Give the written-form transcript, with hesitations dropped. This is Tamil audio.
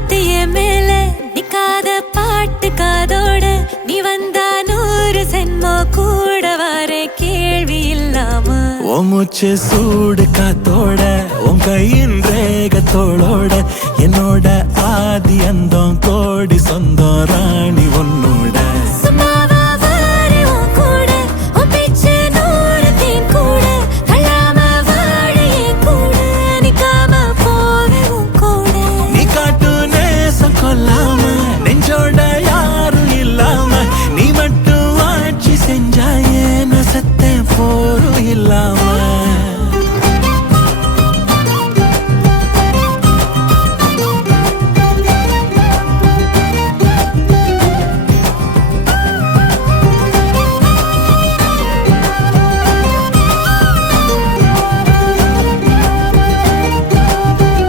காத்திய மேல நிக்காத பாட்டு காதோட நீ வந்தா 100 சென்மோ கூட வர கேள்வி இல்லாம மூச்சு சூடு காத்தோட உன் கையின் ரேகத்தோளோட என்னோட ஆதி அந்தம்